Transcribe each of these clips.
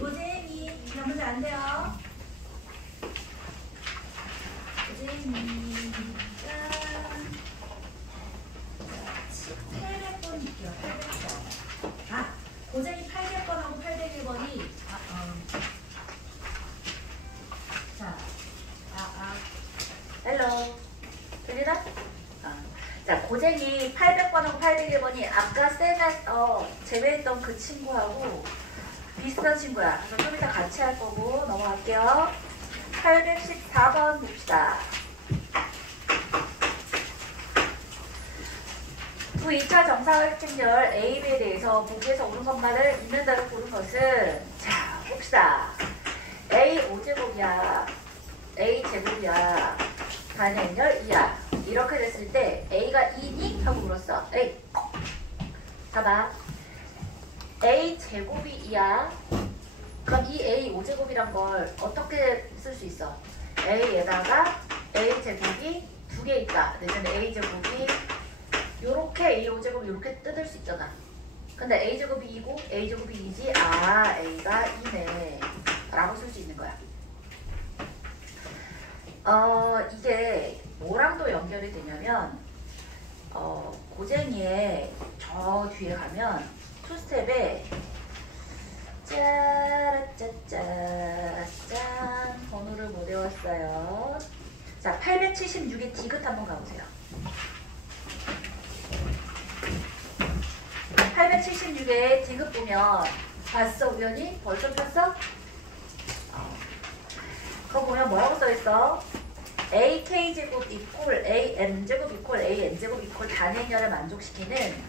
고쟁이 넘으면 안 돼요. 고쟁이 800번 있죠. 800번. 아, 고쟁이 800번하고 801번이 자, 헬로 들리나? 자, 고쟁이 800번하고 801번이 아까 쌤에서 제외했던 그 친구하고 비슷한 친구야. 그래서 좀 이따 같이 할 거고 넘어갈게요. 814번 봅시다. 두 2차 정사각형열 AB에 대해서 보기에서 오는 것만을 있는 대로 고른 것은 자, 봅시다. A 5제곱이야. A 제곱이야. 단연열 2야. 이렇게 됐을 때 A가 2니? 하고 물었어. A. 봐봐. A 제곱이 2야. 그럼 이 A 5제곱이란 걸 어떻게 쓸 수 있어? A에다가 A 제곱이 2개 있다. 내지는 A 제곱이 요렇게 A 5제곱 요렇게 뜯을 수 있잖아. 근데 A 제곱이 2고 A 제곱이 2지. 아, A가 2네. 라고 쓸 수 있는 거야. 이게 뭐랑 또 연결이 되냐면 고쟁이의 저 뒤에 가면 투스텝에 짜라짜짜 번호를 못 외웠어요. 자, 876의 디귿 한번 가보세요. 876의 디귿 보면 봤어 우연히? 벌써 폈어? 그거 보면 뭐라고 써있어? AK제곱 이퀄 AM제곱 이퀄 AN제곱 이퀄 단행열을 만족시키는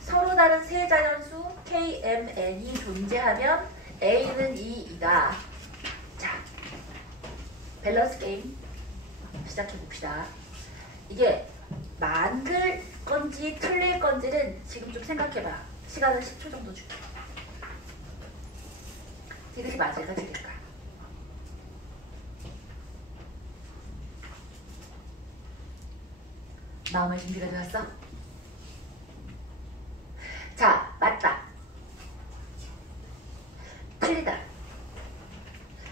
서로 다른 세 자연수 KMN이 존재하면 A는 2이다. 자, 밸런스 게임 시작해봅시다. 이게 만들 건지 틀릴 건지는 지금 좀 생각해봐. 시간을 10초 정도 줄게. 이것이 맞을까 틀릴까? 마음의 준비가 되었어? 자, 맞다. 틀리다.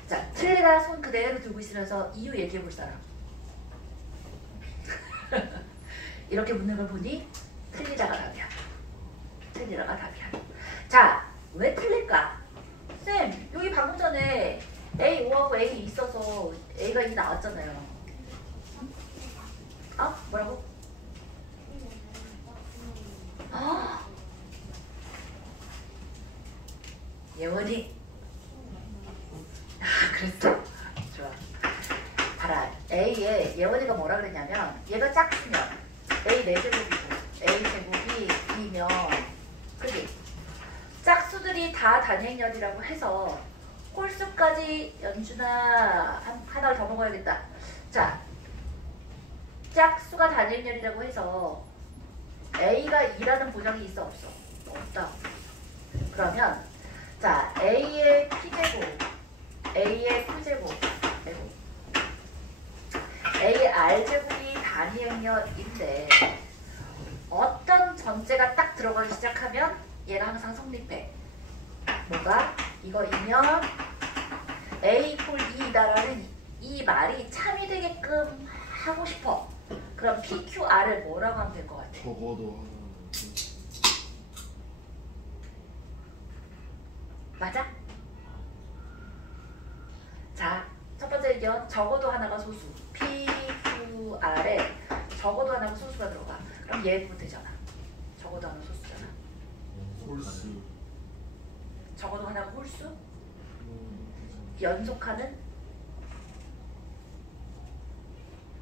자, 틀리다 손 그대로 들고 있으면서 이유 얘기해 볼 사람. 이렇게 묻는 걸 보니 틀리다가 답이야. 틀리다가 답이야. 자, 왜 틀릴까? 쌤, 여기 방금 전에 A5하고 A 있어서 A가 2 나왔잖아요. 뭐라고? 예원이 그랬어. 좋아. 봐라. A에 예원이가 뭐라 그랬냐면 얘가 짝수면 A 4제곱이고 A 제곱이 2면 그지? 짝수들이 다 단행열이라고 해서 홀수까지 연준아 하나를 더 먹어야겠다. 자, 짝수가 단행열이라고 해서 A가 2라는 보장이 있어 없어? 없다. 그러면 자, A의 P제곱, A의 Q제곱, A의 R제곱이 단위행렬인데 어떤 전제가 딱 들어가기 시작하면 얘가 항상 성립해. 뭐가? 이거이면 A 이퀄 2이다라는 이 말이 참이 되게끔 하고 싶어. 그럼 PQR을 뭐라고 하면 될 것 같아? 적어도 맞아? 자, 첫 번째 의견 적어도 하나가 소수. PQR에 적어도 하나가 소수가 들어가. 그럼 얘 보면 되잖아. 적어도 하나 소수잖아. 홀수 적어도 하나가 홀수? 연속하는?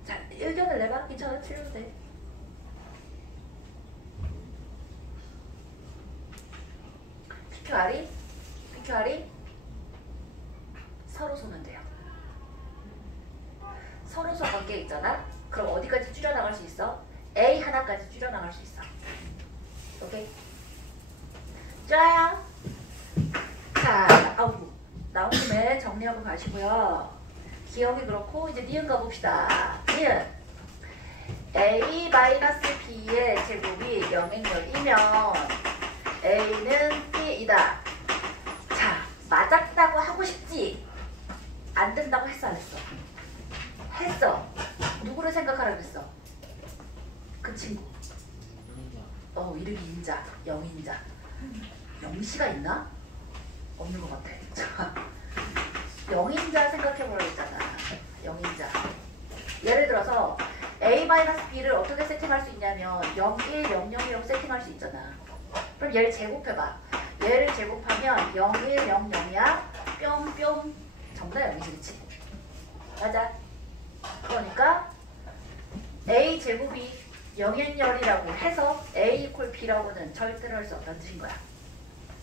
자, 의견을 내봐. 괜찮아. 틀려도 돼. PQR이 서로 쏘면 돼요. 서로 쏘 관계 있잖아. 그럼 어디까지 줄여나갈 수 있어? A 하나까지 줄여나갈 수 있어. 오케이? 좋아요. 자, 나온 김에 정리하고 가시고요. 기억이 그렇고 이제 니은 가봅시다. 니은 A-B의 제곱이 영행열이면 A는 B이다. 자, 맞았다고 만든다고 했어 안 했어? 했어. 누구를 생각하라고 했어? 그 친구. 이름이 인자, 영인자. 영시가 있나? 없는 것 같아. 자, 영인자 생각해보라고 했잖아. 영인자. 예를 들어서 A-B를 어떻게 세팅할 수 있냐면 0, 1, 0, 0, 0 세팅할 수 있잖아. 그럼 얘를 제곱해봐. 얘를 제곱하면 0, 1, 0, 0이야. 뿅뿅. 정답 0이지, 그치? 맞아. 그러니까 A제곱이 영행열이라고 해서 A 이퀄 B라고는 절대로 할 수 없다는 뜻인 거야.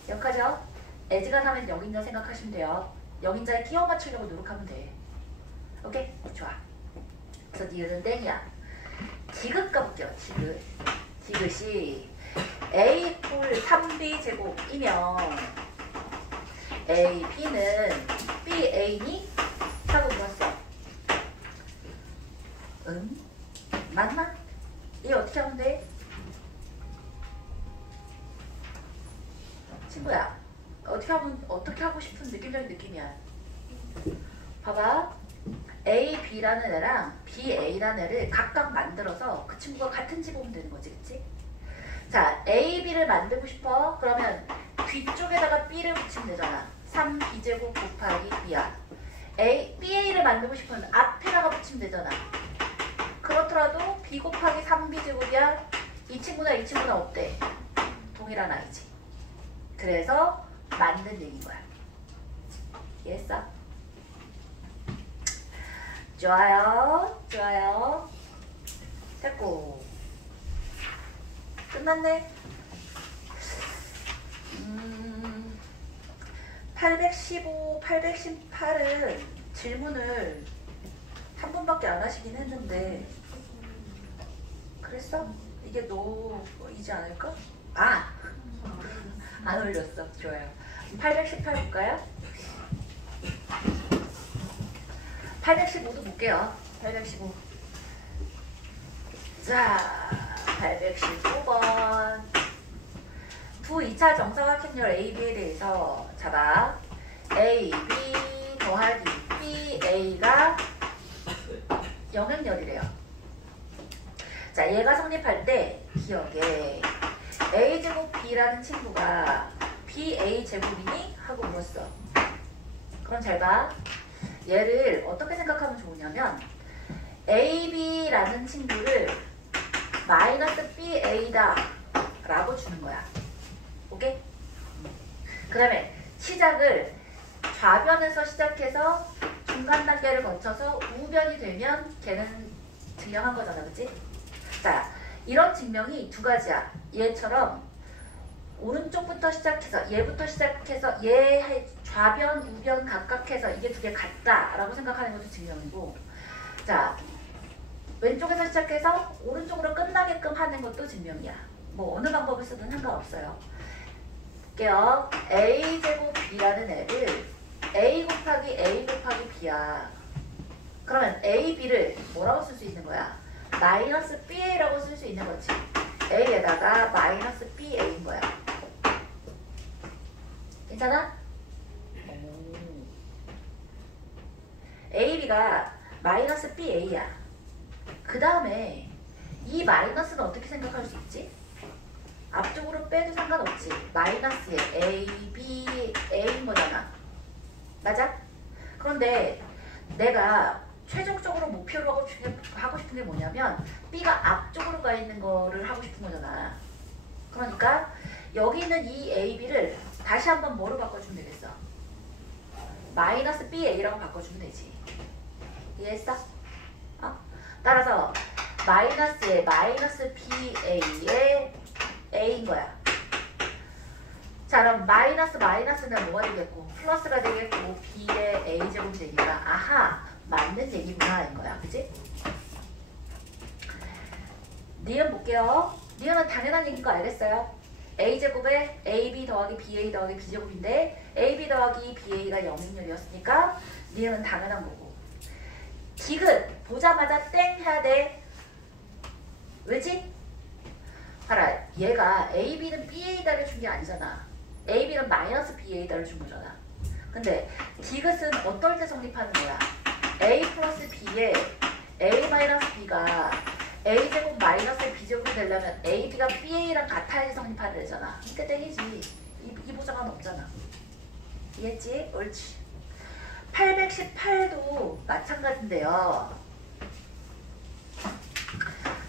기억하죠? 에지가 하면 영인자 생각하시면 돼요. 영인자에 끼워 맞추려고 노력하면 돼. 오케이? 좋아. 그래서 니은은 땡이야. 디귿 가볼게요. 디귿. 디귿이 A 이퀄 3B 제곱이면 A, B는 B, A니? 하고 물었어. 맞나? 얘 어떻게 하면 돼? 친구야, 어떻게 하고 싶은 느낌적인 느낌이야. 봐봐. A, B라는 애랑 B, A라는 애를 각각 만들어서 그 친구가 같은 집 오면 되는 거지, 그치? 자, A, B를 만들고 싶어? 그러면 뒤쪽에다가 B를 붙이면 되잖아. 3B제곱 곱하기 B야. B, A를 만들고 싶으면 앞에다가 붙이면 되잖아. 그렇더라도 B 곱하기 3B제곱이야. 이 친구나 어때? 동일한 아이지. 그래서 맞는 얘기인 거야. 이해했어? 좋아요. 좋아요. 됐고. 끝났네. 815, 818은 질문을 한 번밖에 안 하시긴 했는데 그랬어? 이게 너이지 않을까? 아! 안 올렸어. 좋아요. 818 볼까요? 815도 볼게요. 815. 자, 815번. 두 2차 정사각형열 AB에 대해서 잡아. AB 더하기 BA가 영행열이래요. 자, 얘가 성립할 때 기억에 A제곱 B라는 친구가 BA제곱이니? 하고 물었어. 그럼 잘 봐. 얘를 어떻게 생각하면 좋으냐면 AB라는 친구를 마이너스 BA다 라고 주는 거야. 오케이? 그 다음에 시작을 좌변에서 시작해서 중간 단계를 거쳐서 우변이 되면 걔는 증명한 거잖아. 그치? 자, 이런 증명이 두 가지야. 얘처럼 오른쪽부터 시작해서 얘부터 시작해서 얘 좌변, 우변 각각 해서 이게 두 개 같다라고 생각하는 것도 증명이고, 자, 왼쪽에서 시작해서 오른쪽으로 끝나게끔 하는 것도 증명이야. 뭐 어느 방법을 쓰든 상관없어요. 볼게요. A제곱 B라는 애를 A 곱하기 B야. 그러면 A, B를 뭐라고 쓸 수 있는 거야? 마이너스 BA라고 쓸 수 있는 거지. A에다가 마이너스 BA인 거야. 괜찮아? A, B가 마이너스 BA야. 그 다음에 이 마이너스는 어떻게 생각할 수 있지? 앞쪽으로 빼도 상관없지. 마이너스에 A, B, A인 거잖아. 맞아? 그런데 내가 최종적으로 목표로 하고 싶은 게 뭐냐면 B가 앞쪽으로 가 있는 거를 하고 싶은 거잖아. 그러니까 여기 있는 이 A, B를 다시 한번 뭐로 바꿔주면 되겠어? 마이너스 BA라고 바꿔주면 되지. 이해했어? 따라서 마이너스에 마이너스 BA에 A인 거야. 자, 그럼 마이너스는 뭐가 되겠고 플러스가 되겠고 B의 A제곱이 되니까 아하, 맞는 얘기구나 인 거야. 그치? 니은 볼게요. 니은은 당연한 얘기인 거 알겠어요? A제곱에 AB 더하기 BA 더하기 B제곱인데 AB 더하기 BA가 영행열이었으니까 니은은 당연한 거고. 디귿 보자마자 땡 해야 돼. 왜지? 봐라, 얘가 AB는 BA다를 준 게 아니잖아. AB는 마이너스 BA다를 준 거잖아. 그 근데 디귿은 어떨 때 성립하는 거야? a 플러스 b에 a 마이너스 b가 a제곱 마이너스 b제곱이 되려면 ab가 ba랑 같아야지 성립하는 되잖아. 이때 땡이지. 이 보장은 없잖아. 이해했지? 옳지. 818도 마찬가지인데요.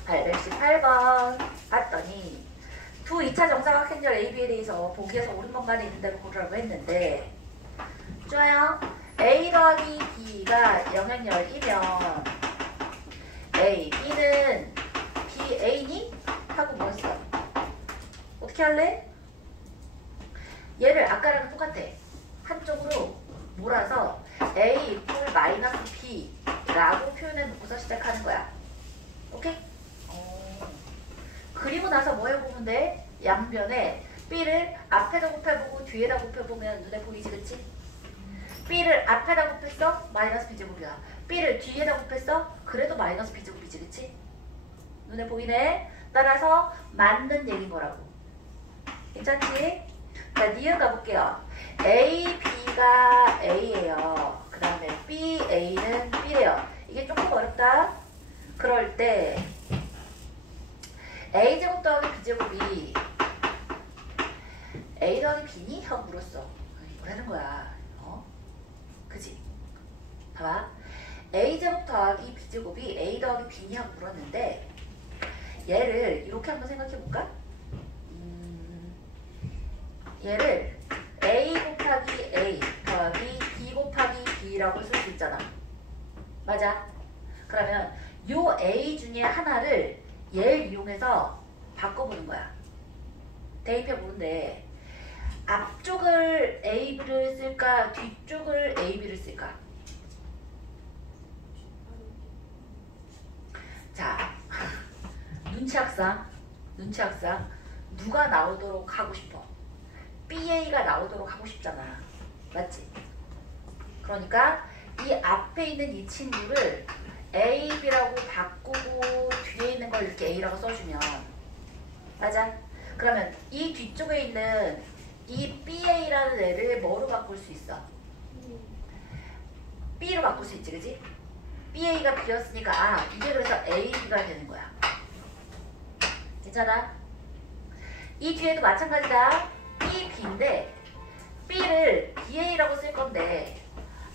818번 봤더니 두 2차 정사각형절 AB에 대해서 보기에서 옳은 것만 있는 대로 고르라고 했는데 좋아요. A 더하기 B가 영향열이면 A, B는 B, A니? 하고 뭐 했어? 어떻게 할래? 얘를 아까랑 똑같아. 한쪽으로 몰아서 A 이퀄 마이너스 B 라고 표현해 놓고서 시작하는 거야. 오케이? 그리고 나서 뭐 해보면 돼? 양변에 B를 앞에다 곱해보고 뒤에다 곱해보면 눈에 보이지, 그치? B를 앞에다 곱했어? 마이너스 B제곱이야. B를 뒤에다 곱했어? 그래도 마이너스 B제곱이지, 그치? 눈에 보이네? 따라서 맞는 얘기인 거라고. 괜찮지? 자, 니은 가볼게요. A, B가 A예요. 그 다음에 B, A는 B래요. 이게 조금 어렵다. 그럴 때 A제곱 더하기 B제곱이 A 더하기 B니? 하고 물었어. 뭐라는 거야? 그지? 봐봐. A제곱 더하기 B제곱이 A 더하기 B니? 하고 물었는데 얘를 이렇게 한번 생각해볼까? 얘를 A 곱하기 A 더하기 B 곱하기 B라고 쓸 수 있잖아. 맞아? 그러면 요 A 중에 하나를 얘를 이용해서 바꿔보는 거야. 대입해보는데 앞쪽을 AB를 쓸까? 뒤쪽을 AB를 쓸까? 자, 눈치학상 누가 나오도록 하고 싶어? BA가 나오도록 하고 싶잖아. 맞지? 그러니까 이 앞에 있는 이 친구를 AB라고 바꾸고 뒤에 있는 걸 이렇게 A라고 써주면 맞아? 그러면 이 뒤쪽에 있는 이 BA라는 애를 뭐로 바꿀 수 있어? B로 바꿀 수 있지, 그지? BA가 B였으니까 이게 그래서 AB가 되는 거야. 괜찮아? 이 뒤에도 마찬가지다. B, B인데 B를 BA라고 쓸 건데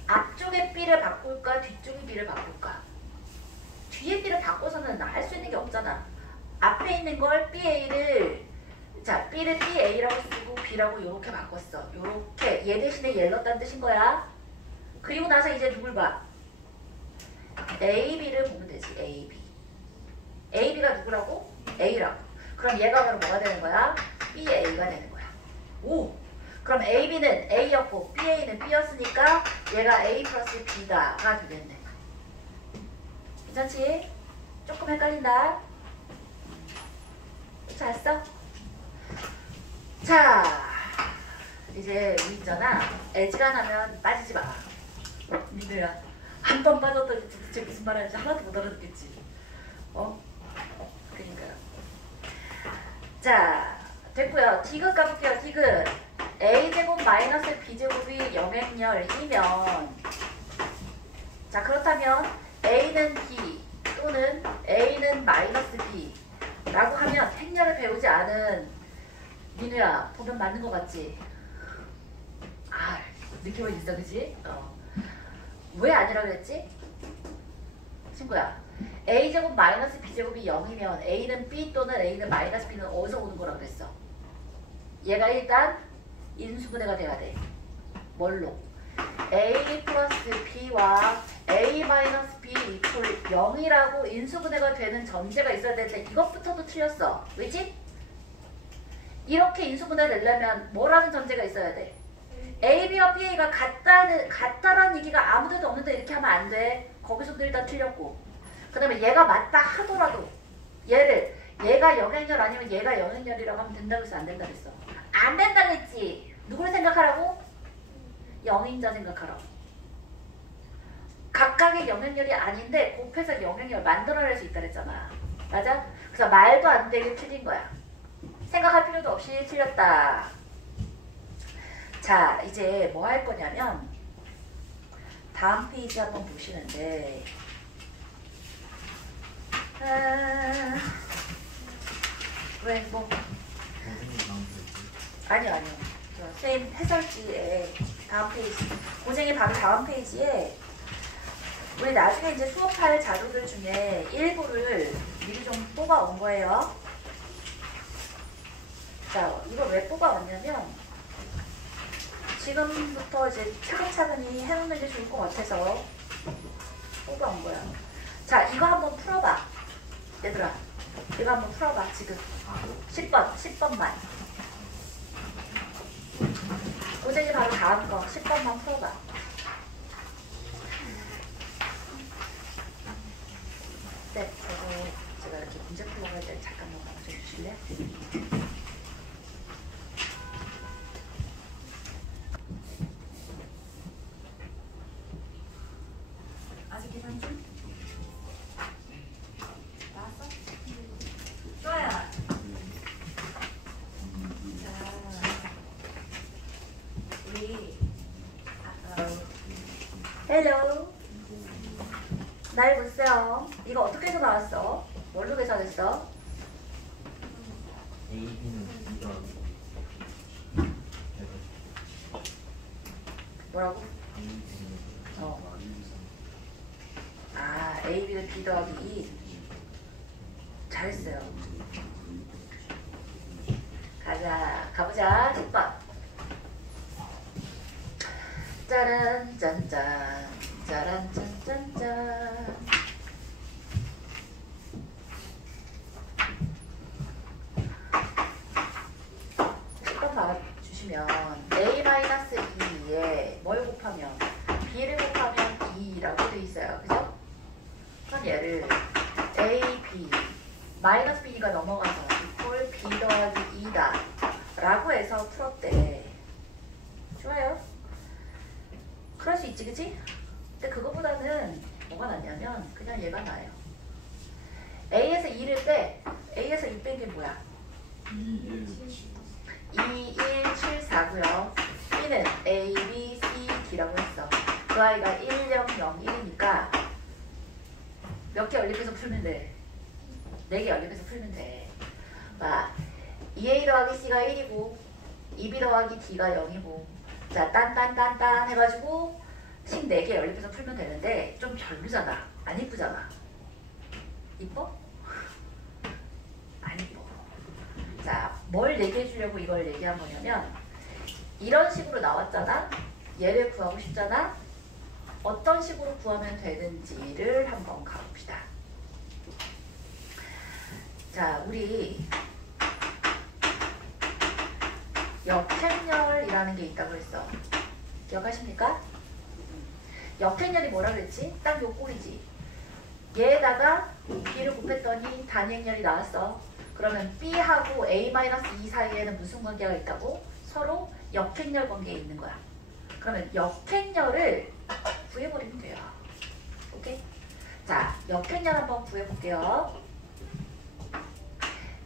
앞쪽에 B를 바꿀까? 뒤쪽에 B를 바꿀까? 뒤에 B를 바꿔서는 할 수 있는 게 없잖아. 앞에 있는 걸 BA를 자, B를 BA라고 쓰고 B라고 이렇게 바꿨어. 이렇게 얘 대신에 얘를 넣었다는 뜻인 거야. 그리고 나서 이제 누굴 봐? AB를 보면 되지. AB. AB가 누구라고? A라고. 그럼 얘가 바로 뭐가 되는 거야? BA가 되는 거야. 오! 그럼 AB는 A였고 BA는 B였으니까 얘가 A 플러스 B다가 되겠네. 괜찮지? 조금 헷갈린다. 잘했어? 자, 이제 우리 있잖아. 애지간하면 빠지지 마. 민우야, 한 번 빠졌더니 도대체 무슨 말 하는지 하나도 못 알아듣겠지. 그러니까요. 자, 됐고요. 디귿 가볼게요. 디귿. A제곱 마이너스 B제곱이 영행열이면 자, 그렇다면 A는 B 또는 A는 마이너스 B 라고 하면 행렬을 배우지 않은 민우야, 보면 맞는 거 같지? 느낌은 있어, 그치? 왜 아니라 그랬지? 친구야, A제곱 마이너스 B제곱이 0이면 A는 B 또는 A는 마이너스 B는 어디서 오는 거라고 그랬어? 얘가 일단 인수분해가 돼야 돼. 뭘로? A 플러스 B와 A 마이너스 B 이퀄 0이라고 인수분해가 되는 전제가 있어야 되는데 이것부터도 틀렸어. 왜지? 이렇게 인수분해 되려면 뭐라는 전제가 있어야 돼? AB와 BA가 같다라는 얘기가 아무 데도 없는데 이렇게 하면 안 돼. 거기서도 일단 틀렸고. 그 다음에 얘가 맞다 하더라도 얘가 영행열 아니면 얘가 영행열이라고 하면 된다고 해서 안 된다고 했어. 안 된다고 했지. 누구를 생각하라고? 영행자 생각하라고. 각각의 영행열이 아닌데 곱해서 영행열 만들어낼 수 있다 그랬잖아. 맞아? 그래서 말도 안 되게 틀린 거야. 생각할 필요도 없이 틀렸다. 자, 이제 뭐 할 거냐면 다음 페이지 한번 보시는데 왜 뭐 선생님 다음 페이지. 아니요 저 선생님 해설지에 다음 페이지 고생이 바로 다음 페이지에 우리 나중에 이제 수업할 자료들 중에 일부를 미리 좀 뽑아 온 거예요. 자, 이거 왜 뽑아 왔냐면 지금부터 이제 차근차근히 해놓는 게 좋을 것 같아서 뽑아 온 거야. 자, 이거 한번 풀어봐. 얘들아, 이거 한번 풀어봐. 지금 10번만. 고생이 바로 다음 거 10번만 풀어봐. 네, 저도 제가 이렇게 문제 풀려고 할 때 잠깐만 나와주실래요? 아직 계산 중? 나왔어? 좋아요. 자, 우리 헬로. 날 보세요. 이거 어떻게 해서 나왔어? 뭘로 계산했어? A, B는 B가 뭐라고? A, B는 어. 아, A, B는 B 더하기 2. 잘했어요. 가보자. 10번. 짜란, 짠짠. 짜란, 짠짠짠. 봐주시면 A-2에 뭘 곱하면 B를 곱하면 2라고 돼 있어요. 그죠? 그럼 얘를 A, B 마이너스 B가 넘어가서 이꼴 B 더하기 2다 라고 해서 풀었대. 좋아요? 그럴 수 있지, 그치? 근데 그거보다는 뭐가 낫냐면 그냥 얘가 나아요. A에서 2를 빼. A에서 1 뺀 게 뭐야? 2, 1, 2, 1, 7, 4고요. B는 A, B, C, D라고 했어. 그 아이가 1, 0, 0, 1이니까 몇 개 연립해서 풀면 돼? 4개 연립해서 풀면 돼. 봐, 2A 더하기 C가 1이고 2B 더하기 D가 0이고 자, 딴 해가지고 식 4개 연립해서 풀면 되는데 좀 별로잖아. 안 이쁘잖아. 이뻐? 안 이뻐. 자, 뭘 얘기해 주려고 이걸 얘기한 거냐면 이런 식으로 나왔잖아. 얘를 구하고 싶잖아. 어떤 식으로 구하면 되는지를 한번 가봅시다. 자, 우리 역행렬이라는 게 있다고 했어. 기억하십니까? 역행렬이 뭐라 그랬지? 딱 요 꼴이지. 얘에다가 B를 곱했더니 단행렬이 나왔어. 그러면 B하고 A-2 사이에는 무슨 관계가 있다고? 서로 역행렬 관계에 있는 거야. 그러면 역행렬을 구해버리면 돼요. 오케이? 자, 역행렬 한번 구해볼게요.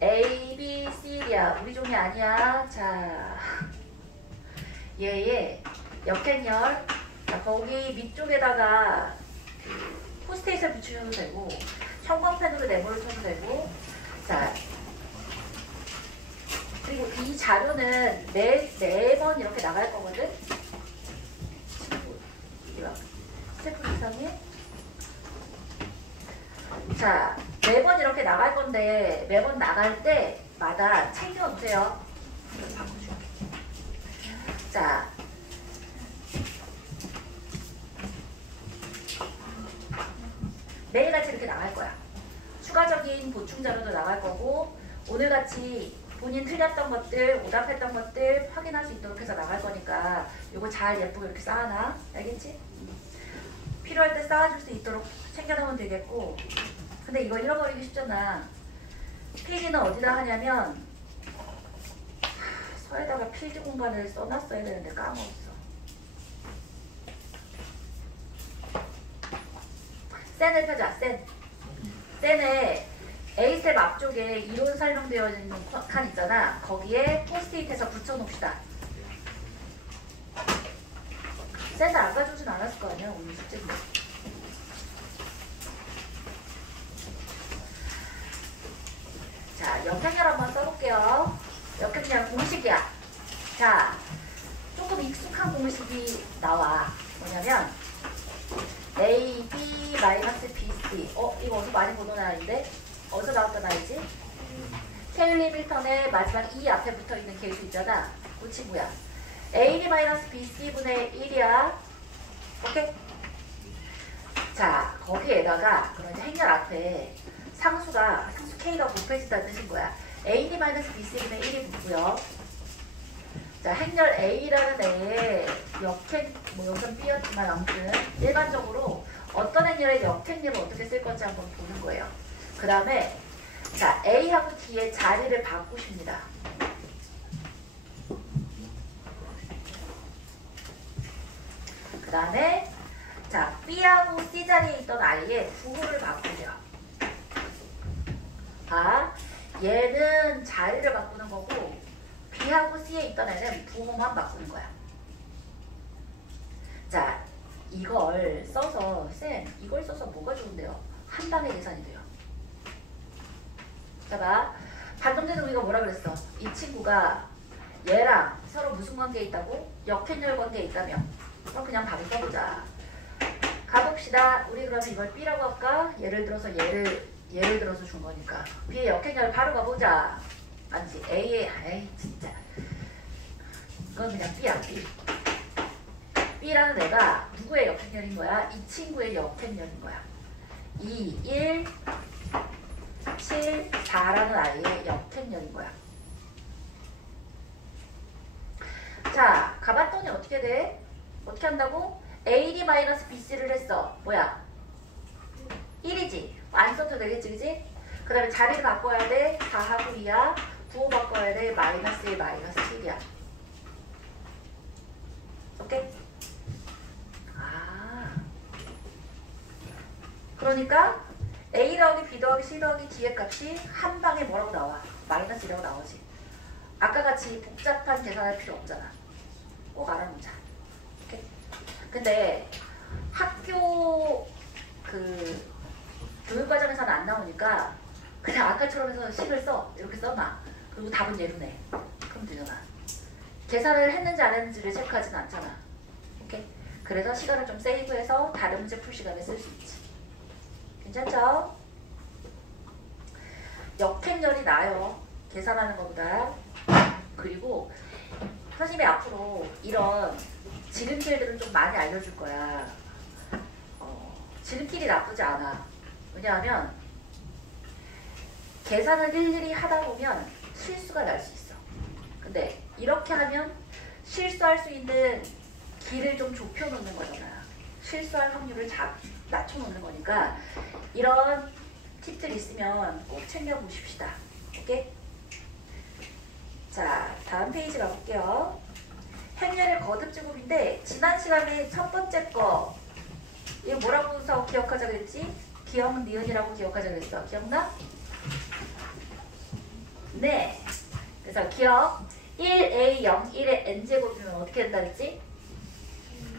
A, B, C야. 우리 종이 아니야. 자, 얘의 역행렬. 자, 거기 밑쪽에다가 포스트잇을 붙이셔도 되고 형광펜으로 네모를 쳐도 되고 자, 그리고 이 자료는 매번 이렇게 나갈 거거든. 스태프 이상해. 자, 매번 이렇게 나갈 건데 매번 나갈 때마다 챙겨 놓으세요. 바꿔줄게. 자, 매일같이 이렇게 나갈 거야. 추가적인 보충 자료도 나갈 거고 오늘같이 본인 틀렸던 것들, 오답했던 것들 확인할 수 있도록 해서 나갈 거니까 이거 잘 예쁘게 이렇게 쌓아놔. 알겠지? 필요할 때 쌓아줄 수 있도록 챙겨놓으면 되겠고 근데 이거 잃어버리기 쉽잖아. 필기는 어디다 하냐면 서에다가 필기 공간을 써놨어야 되는데 까먹었어. 센을 펴자. 센에 A스텝 앞쪽에 이론 설명되어 있는 칸 있잖아. 거기에 포스트잇해서 붙여놓읍시다. 거 아니야? 오늘 숙제인데. 자, 역행렬 한번 써볼게요. 역행렬 공식이야. 자, 조금 익숙한 공식이 나와. 뭐냐면 A, B, 마이너스 B, C. 이거 어디서 많이 보던 아이인데? 어디서 나왔던 아이지? 케일리 밀턴의 마지막 E 앞에 붙어있는 계수 있잖아. 그 친구야. A, 마이너스 B, C분의 1이야. 오케이? 자, 거기에다가 그런 행렬 앞에 상수 K가 곱해진다는 뜻인 거야. A, 마이너스 B, C분의 1이 붙고요. 자, 행렬 A라는 애의 역행, 여기서 B였지만 아무튼 일반적으로 어떤 행렬의 역행렬을 어떻게 쓸 건지 한번 보는 거예요. 그 다음에 자, A하고 D의 자리를 바꾸십니다. 그 다음에 자, B하고 C 자리에 있던 I의 부호를 바꾸죠. 얘는 자리를 바꾸는 거고 B하고 C에 있던 애는 부호만 바꾸는 거야. 자, 이걸 써서 뭐가 좋은데요? 한 방에 계산이 돼요. 자, 봐. 방금 전에 우리가 뭐라 그랬어? 이 친구가 얘랑 서로 무슨 관계에 있다고? 역행렬 관계에 있다며. 그럼 그냥 바로 써보자. 가봅시다. 우리 그러면 이걸 B라고 할까? 예를 들어서 예를 들어서 준 거니까. B의 역행렬 바로 가보자. 아니지. 에이 진짜. 이건 그냥 B야, B. B라는 애가 누구의 역행렬인 거야? 이 친구의 역행렬인 거야. 2, 1, 7, 4라는 아이의 역행렬인 거야. 자, 가봤더니 어떻게 돼? 어떻게 한다고? AD-BC를 했어. 뭐야? 1이지. 안 써도 되겠지, 그지? 그 다음에 자리를 바꿔야 돼. 4하고 2야. 부호 바꿔야 돼. 마이너스 1, 마이너스 7이야. 오케이? 그러니까 A 더하기 B 더하기 C 더하기 D의 값이 한 방에 뭐라고 나와? 마이너스 1이라고 나오지. 아까 같이 복잡한 계산할 필요 없잖아. 꼭 알아놓자. 오케이? 근데 학교 교육과정에서는 안 나오니까 그냥 아까처럼 해서 식을 써. 이렇게 써놔. 그리고 답은 얘로 내. 그럼 되잖아. 계산을 했는지 안 했는지를 체크하지는 않잖아. 오케이? 그래서 시간을 좀 세이브해서 다른 문제 풀 시간에 쓸 수 있지. 괜찮죠? 역행렬이 나요. 계산하는 것보다. 그리고 선생님이 앞으로 이런 지름길들을 좀 많이 알려줄 거야. 지름길이 나쁘지 않아. 왜냐하면 계산을 일일이 하다 보면 실수가 날 수 있어. 근데 이렇게 하면 실수할 수 있는 길을 좀 좁혀놓는 거잖아. 실수할 확률을 낮춰놓는 거니까 이런 팁들 있으면 꼭 챙겨보십시다. 오케이? 자, 다음 페이지 가볼게요. 행렬의 거듭제곱인데 지난 시간에 첫 번째 거 이거 뭐라고 해서 기억하자 그랬지? 기억 니은이라고 기억하자 그랬어. 기억나? 네. 그래서 기억 1A0 1의 n제곱이면 어떻게 된다 그랬지?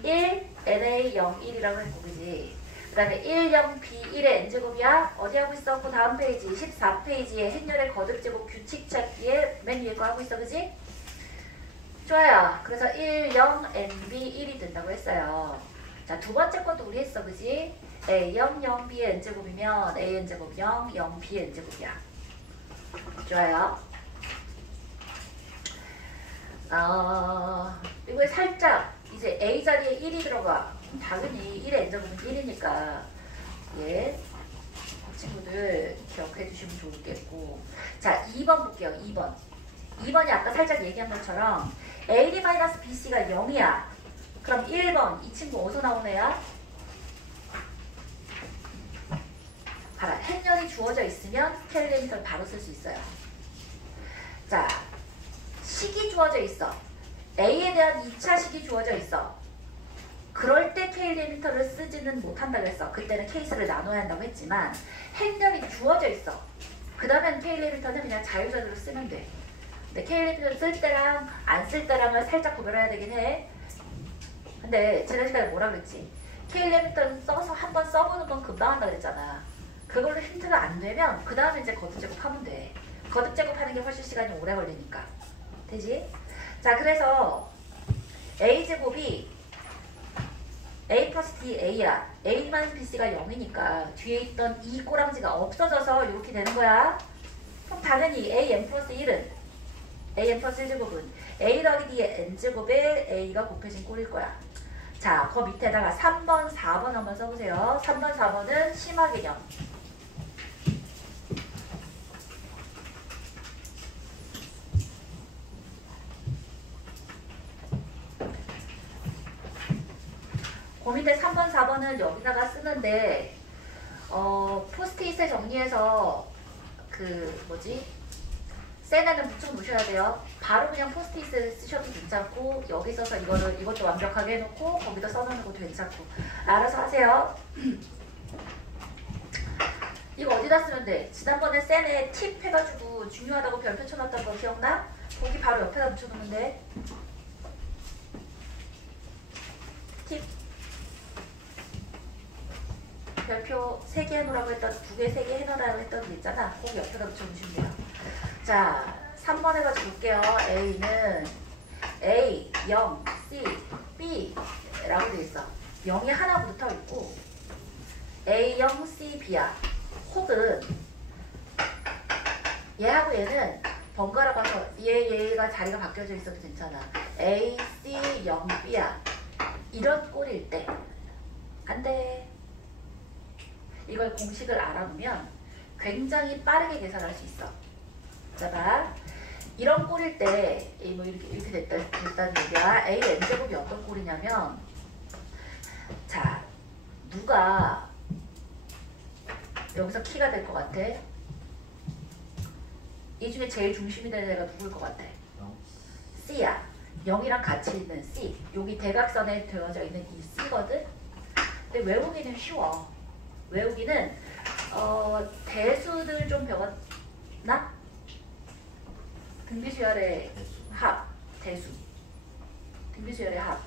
1 NA0 1이라고 했고 그지? 그 다음에 1 0 B1의 n제곱이야. 어디 하고 있어? 그 다음 페이지 14페이지에 행렬의 거듭제곱 규칙 찾기에 맨 위에 거 하고 있어 그지? 좋아요. 그래서 1 0 NB 1이 된다고 했어요. 자, 두 번째 것도 우리 했어 그지? A 0 0 B의 n제곱이면 A n제곱 0 0 B n제곱이야. 좋아요. 이거에 살짝 이제 A 자리에 1이 들어가. 당연히 1의 n제곱은 1이니까 예, 친구들 기억해 주시면 좋겠고. 자, 2번 볼게요. 2번이 아까 살짝 얘기한 것처럼 AD-BC가 0이야. 그럼 1번 이 친구 어디서 나온 애야? 봐라. 행렬이 주어져 있으면 캘리미터를 바로 쓸 수 있어요. 자, 식이 주어져 있어. A에 대한 2차 식이 주어져 있어. 그럴 때 K리미터를 쓰지는 못한다고 했어. 그때는 케이스를 나눠야 한다고 했지만 행렬이 주어져 있어. 그 다음엔 K리미터는 그냥 자유자재로 쓰면 돼. 근데 K리미터를 쓸 때랑 안 쓸 때랑을 살짝 구별해야 되긴 해. 근데 지난 시간에 뭐라 그랬지? K11 써서 한번 써보는 건 금방 한다 그랬잖아. 그걸로 힌트가 안 되면 그 다음에 이제 거듭 제곱하면 돼. 거듭 제곱하는 게 훨씬 시간이 오래 걸리니까. 되지? 자, 그래서 A제곱이 A 플러스 D A야. A-BC가 0이니까 뒤에 있던 이 꼬랑지가 없어져서 이렇게 되는 거야. 그럼 당연히 AN 플러스 1은 AN 플러스 1제곱은 A 더하기 D의 N제곱에 A가 곱해진 꼴일 거야. 자, 그 밑에다가 3번, 4번 한번 써보세요. 3번, 4번은 심화 개념. 그 밑에 3번, 4번은 여기다가 쓰는데 포스트잇에 정리해서 그 뭐지? 셀에는 붙여 놓으셔야 돼요. 바로 그냥 포스트잇을 쓰셔도 괜찮고 여기 써서 이것도 완벽하게 해놓고 거기다 써놓는 것도 괜찮고 알아서 하세요. 이거 어디다 쓰면 돼? 지난번에 셀에 팁 해가지고 중요하다고 별표 쳐놨던 거 기억나? 거기 바로 옆에다 붙여놓으면 돼. 팁. 별표 3개 해놓으라고 했던 2개, 3개 해놓으라고 했던 게 있잖아. 거기 옆에다 붙여놓으시면 돼요. 자, 3번 해가지고 볼게요. A는 A, 0, C, B 라고 돼 있어. 0이 하나 붙어 있고 A, 0, C, B야. 혹은 얘하고 얘는 번갈아 가서 얘가 자리가 바뀌어져 있어도 괜찮아. A, C, 0, B야. 이런 꼴일 때 안 돼. 이걸 공식을 알아보면 굉장히 빠르게 계산할 수 있어. 자, 봐. 이런 꼴일 때, 뭐 이렇게 됐다는 얘기야. A n제곱이 어떤 꼴이냐면, 자, 누가 여기서 키가 될 것 같아? 이 중에 제일 중심이 되는 애가 누구일 것 같아? C야. 0이랑 같이 있는 C. 여기 대각선에 되어져 있는 이 C거든? 근데 외우기는 쉬워. 외우기는 대수들 좀 배웠나? 등비수열의 합, 대수. 등비수열의 합.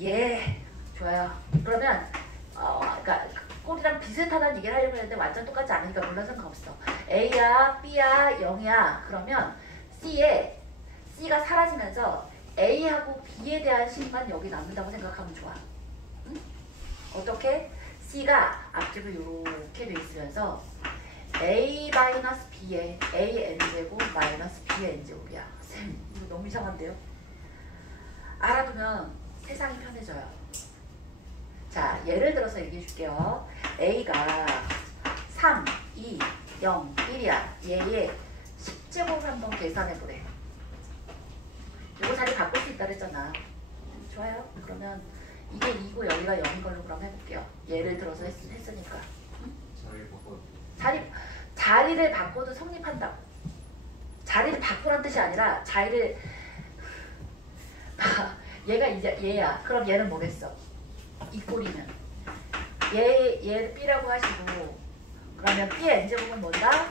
예, 좋아요. 그러면 그러니까 꼴이랑 비슷하다는 얘기를 하려고 했는데 완전 똑같지 않으니까 물론 상관없어. A야, B야, 0이야. 그러면 C가 사라지면서 A하고 B에 대한 식만 여기 남는다고 생각하면 좋아. 응? 어떻게? C가 앞집을 이렇게 돼 있으면서 A-B에 A-N제곱 마이너스 B의 N제곱이야. 쌤, 이거 너무 이상한데요? 알아두면 세상이 편해져요. 자, 예를 들어서 얘기해 줄게요. A가 3, 2, 0, 1이야. 얘의 10제곱을 한번 계산해 보래. 이거 자리 바꿀 수 있다 그랬잖아. 좋아요. 그러면 이게 2고 여기가 0인 걸로 그럼 해볼게요. 예를 들어서 했으니까. 응? 자리를 바꿔도 성립한다고. 자리를 바꾸란 뜻이 아니라 얘가 이제 얘야. 그럼 얘는 뭐겠어? 이 꼴이면 얘 B라고 하시고 그러면 B의 N제곱은 뭔가?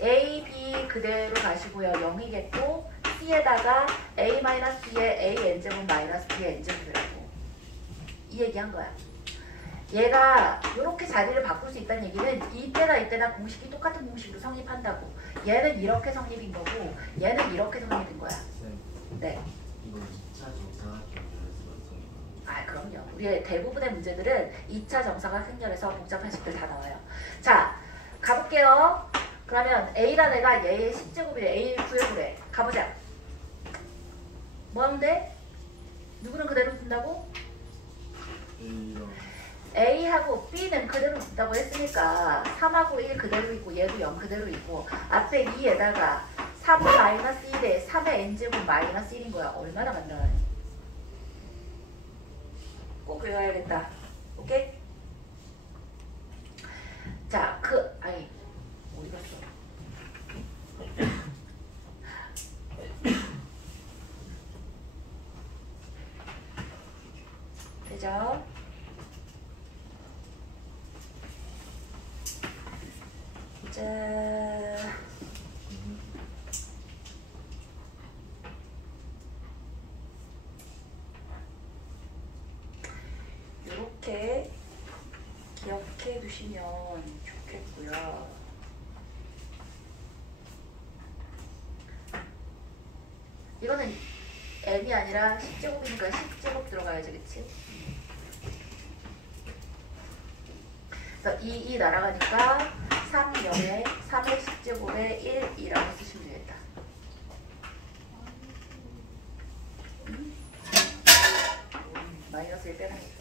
A, B 그대로 가시고요. 0이겠고 C에다가 A-B의 A N제곱 마이너스 B의 N제곱이라고 이 얘기 한 거야. 얘가 이렇게 자리를 바꿀 수 있다는 얘기는 이때나 공식이 똑같은 공식으로 성립한다고. 얘는 이렇게 성립인 거고 얘는 이렇게 성립인 거야. 네. 이건 2차 정사각형 연결해서 아, 그럼요. 우리의 대부분의 문제들은 2차 정사각형열에서 복잡한 식들 다 나와요. 자, 가볼게요. 그러면 A란 애가 얘의 10제곱이래. A를 구해보래. 가보자. 뭐 하면 돼? 누구는 그대로 둔다고? A하고 B는 그대로 둔다고 했으니까 3하고 1 그대로 있고 얘도 0 그대로 있고 앞에 2에다가 3 마이너스 1에 3의 n제곱 마이너스 1인 거야. 얼마나 간단하니? 꼭 외워야겠다. 오케이? 자, 어디 갔어? 되죠? 자, 주시면 좋겠고요. 이거는 n이 아니라 10제곱이니까 10제곱 들어가야지, 그치? 그래서 2 날아가니까 3, 0에 3의 10제곱에 1이라고 쓰시면 되겠다. 마이너스 1 빼놔야겠다.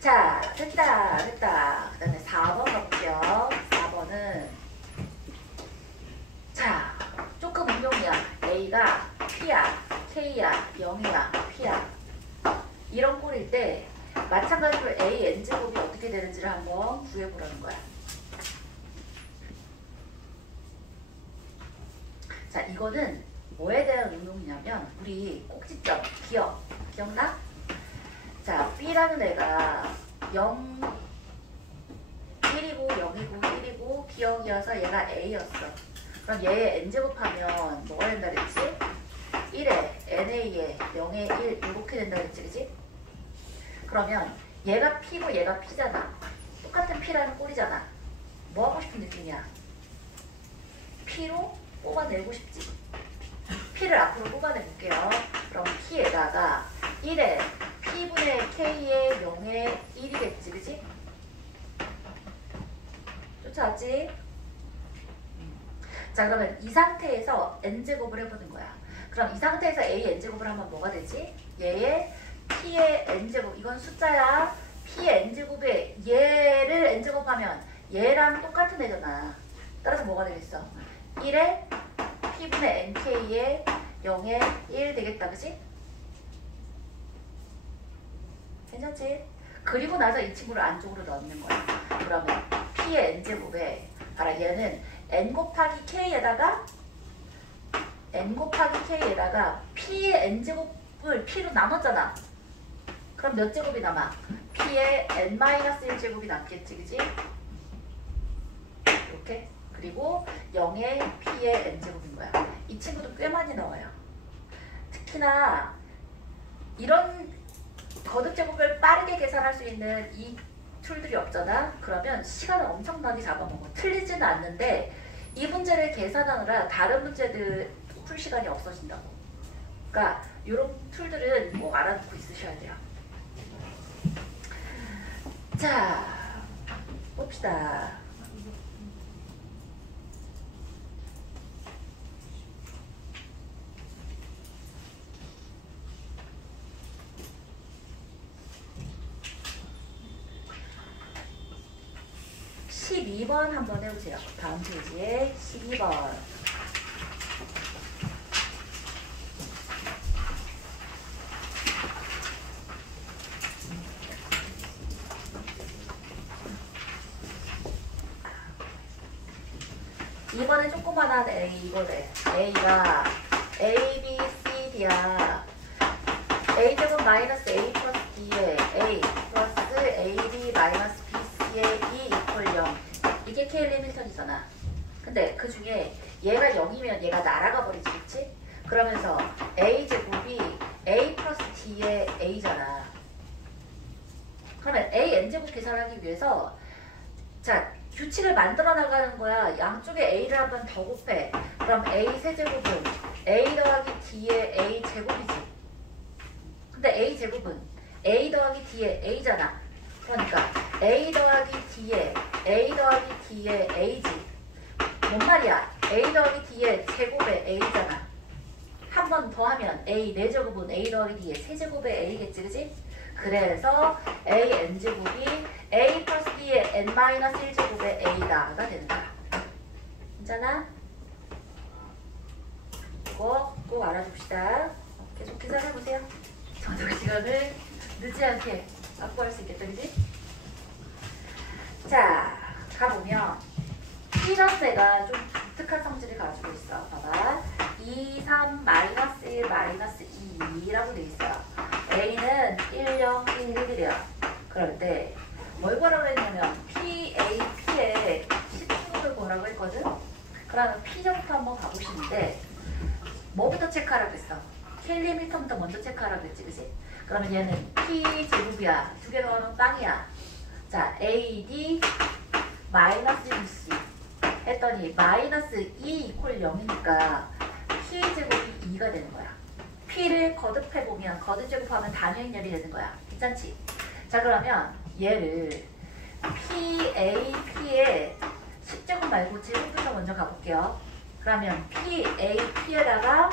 자, 됐다. 그 다음에 4번 가볼게요. 4번은 자, 조금 운용이야. A가 P야, K야, 0이야, P야. 이런 꼴일 때 마찬가지로 A n제곱이 어떻게 되는지를 한번 구해보라는 거야. 자, 이거는 뭐에 대한 운용이냐면 우리 꼭지점, 기억나? 자, B라는 애가 0, 1이고 0이고 1이고 기억이어서 얘가 A였어. 그럼 얘의 n제곱하면 뭐가 된다 그랬지? 1에 NA에 0에 1 이렇게 된다 그랬지, 그치? 그러면 얘가 P고 얘가 P잖아. 똑같은 P라는 꼴이잖아. 뭐 하고 싶은 느낌이야? P로 뽑아내고 싶지. P를 앞으로 뽑아내볼게요. 그럼 P에다가 1에 P분의 K에 0에 1이겠지, 그치? 쫓아왔지? 자, 그러면 이 상태에서 n제곱을 해보는 거야. 그럼 이 상태에서 a n제곱을 하면 뭐가 되지? 얘의 p의 n제곱, 이건 숫자야. p의 n제곱에 얘를 n제곱하면 얘랑 똑같은 애잖아. 따라서 뭐가 되겠어? 1에 p분의 nk에 0에 1 되겠다, 그치? 괜찮지? 그리고 나서 이 친구를 안쪽으로 넣는 거야. 그러면 p의 n제곱에, 봐라, 얘는 n 곱하기 k에다가 p의 n제곱을 p로 나눴잖아. 그럼 몇 제곱이 남아? p의 n-1제곱이 남겠지, 그지? 이렇게. 그리고 0의 p의 n제곱인 거야. 이 친구도 꽤 많이 나와요. 특히나 이런 거듭제곱을 빠르게 계산할 수 있는 이 툴들이 없잖아. 그러면 시간을 엄청나게 잡아먹어. 틀리지는 않는데 이 문제를 계산하느라 다른 문제들 풀 시간이 없어진다고. 그러니까 이런 툴들은 꼭 알아놓고 있으셔야 돼요. 자, 봅시다. (12번) 한번 해보세요. 다음 페이지에 12번. 이번에 조그만한 A 이거래. A가 A, B, C, D야. A제곱 마이너스 A 플러스 D에 A 플러스 AB 마이너스 BC에 E 이퀄 0. 이게 케일리 밀턴이잖아. 근데 그 중에 얘가 0이면 얘가 날아가 버리지, 그치? 그러면서 A제곱이 A 플러스 D에 A잖아. 그러면 A n제곱 계산하기 위해서 자, 규칙을 만들어 나가는 거야. 양쪽에 A를 한 번 더 곱해. 그럼 A 세제곱은 A 더하기 D의 A 제곱이지. 근데 A 제곱은 A 더하기 D의 A잖아. 그러니까 A 더하기 D의 A 더하기 D의 A지. 뭔 말이야? A 더하기 D의 제곱의 A잖아. 한 번 더 하면 A 4제곱은 A 더하기 D의 세제곱의 A겠지, 그지? 그래서 A n제곱이 A 플러스 B의 n-1제곱의 A다가 되는 거야. 괜찮아? 이거 꼭 알아둡시다. 계속 계산해보세요. 저녁 시간을 늦지 않게 확보할 수 있겠다, 그지? 자, 가보면 P라는 애가 좀 독특한 성질을 가지고 있어. 봐봐. 2, 3, 마이너스 1, 마이너스 2라고 돼 있어요. A는 1, 0, 1, 1이래요. 그럴 때 뭘 구하라고 했냐면 P, A, P의 10제곱을 구하라고 했거든? 그러면 P제부터 한번 가보시는데 뭐부터 체크하라고 했어? 케일리 밀턴부터 먼저 체크하라고 했지, 그치? 그러면 얘는 P 제곱이야. 2개 더하면 빵이야. 자, AD 마이너스 BC 했더니 마이너스 2 이퀄 0이니까 P제곱이 2가 되는 거야. P를 거듭해보면 거듭제곱하면 단위행렬이 되는 거야. 괜찮지? 자, 그러면 얘를 PAP에 10제곱 말고 제곱부터 먼저 가볼게요. 그러면 PAP에다가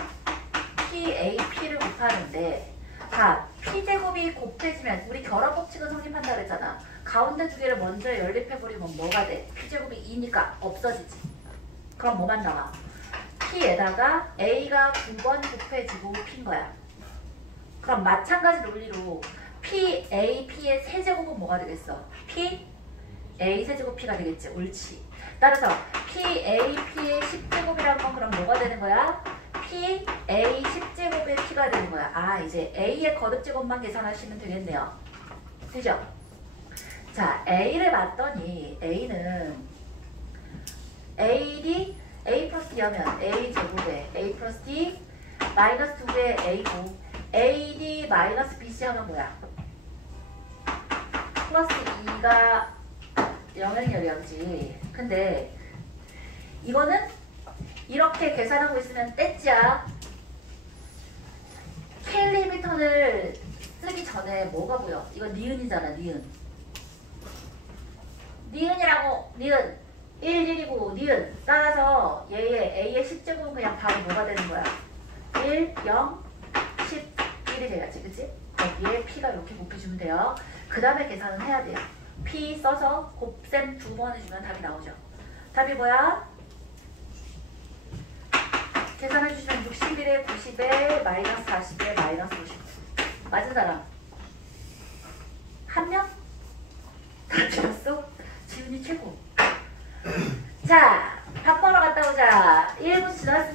PAP를 곱하는데 자, P제곱이 곱해지면 우리 결합법칙은 성립한다 그랬잖아. 가운데 두 개를 먼저 연립해버리면 뭐가 돼? P제곱이 2니까 없어지지. 그럼 뭐만 나와? P에다가 A가 9번 곱해지고 P인 거야. 그럼 마찬가지 논리로 PAP의 세제곱은 뭐가 되겠어? P A 세제곱 P가 되겠지. 옳지. 따라서 PAP의 10제곱이라는 건 그럼 뭐가 되는 거야? PA 10제곱의 P가 되는 거야. 아, 이제 A의 거듭제곱만 계산하시면 되겠네요. 그죠? 자, A를 봤더니 A는 AD A 플러스 D하면 A 제곱에 A 플러스 D 마이너스 2의 A고 AD 마이너스 BC 하면 뭐야? 플러스 2가 영향열이었지. 근데 이거는 이렇게 계산하고 있으면 떼찌야. 캘리미터를 쓰기 전에 뭐가 보여? 이거 니은이잖아, 니은. 니은이라고, 니은. 1, 1이고, 니은. 따라서 얘의 A의 10제곱은 그냥 바로 뭐가 되는 거야? 1, 0, 10, 1이 돼야지, 그치? 거기에 P가 이렇게 곱해주면 돼요. 그 다음에 계산은 해야 돼요. P 써서 곱셈 2번 해주면 답이 나오죠. 답이 뭐야? 계산해주시면 61에 90에 마이너스 40에 마이너스 50. 맞은 사람? 한 명? 다 틀렸어? 지훈이 최고. 자, 밥 먹으러 갔다 오자. 1분 지났으니까